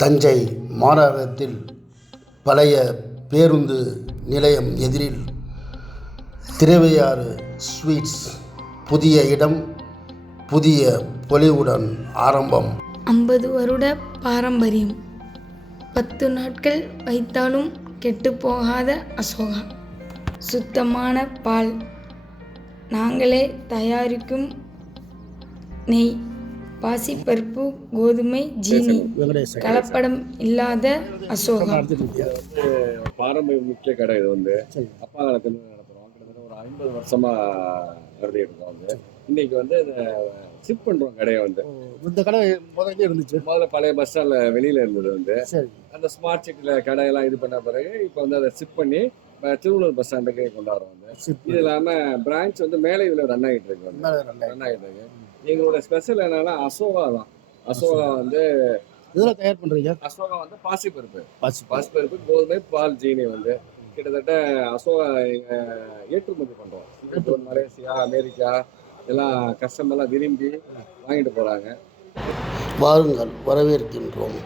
தஞ்சை மாநகரத்தில் பழைய பேருந்து நிலையம் எதிரில் திருவையாறு ஸ்வீட்ஸ் புதிய இடம் புதிய பொலிவுடன் ஆரம்பம். 50 வருட பாரம்பரியம். 10 நாட்கள் வைத்தாலும் கெட்டுப்போகாத அசோகா. சுத்தமான பால், நாங்களே தயாரிக்கும் நெய், பாசிப்பருப்பு, கோதுமை, ஜீனி, கலப்படம் இல்லாத அசோகா. பாரம்பரிய முக்கிய கடை. இது அப்பா காலத்துல நடத்துறோம். கிட்டத்தட்ட ஒரு 50 வருஷமா நடத்திட்டு இருக்கோம். இன்னைக்கு ஷிப் பண்றோம் கடையை. இந்த கடை முதல்ல இருந்துச்சு. முதல்ல பழைய பஸ் ஸ்டாண்ட்ல வெளியில இருந்தது. அந்த ஸ்மார்ட் சிட்டில கடையெல்லாம் இது பண்ண பிறகு இப்போ அதை ஷிப் பண்ணி திருவள்ளூர் பஸ் ஸ்டாண்டுக்கு கொண்டாடுறோம். இது இல்லாம பிரான்ச் மேலே இதுல ரன் ஆகிட்டு இருக்கு. எங்களோட ஸ்பெஷல் என்னன்னா அசோகா தான். அசோகா இதெல்லாம் தயார் பண்றீங்க? அசோகா பாசிப்பருப்பு, கோதுமை, பால், ஜீனி கிட்டத்தட்ட அசோகா ஏற்றுமதி பண்றோம். மலேசியா, அமெரிக்கா எல்லாம் கஸ்டமர்லாம் விரும்பி வாங்கிட்டு போறாங்க. வாருங்கள், வரவேற்கின்றோம்.